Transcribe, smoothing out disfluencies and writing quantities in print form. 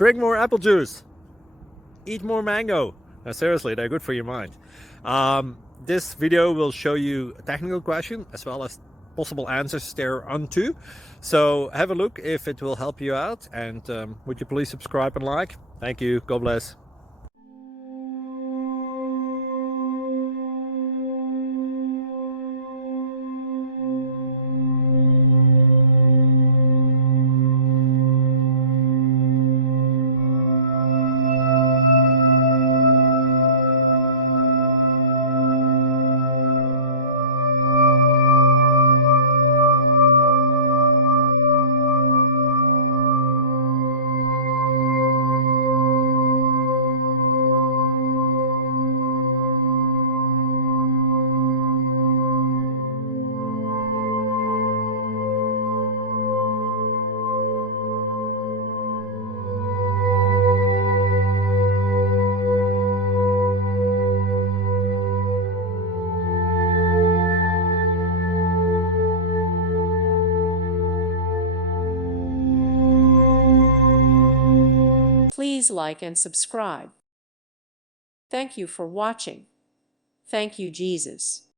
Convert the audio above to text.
Drink more apple juice. Eat more mango. Now, seriously, they're good for your mind. This video will show you a technical question as well as possible answers thereunto. So have a look if it will help you out, and would you please subscribe and like? Thank you. God bless. Please like and subscribe. Thank you for watching. Thank you, Jesus.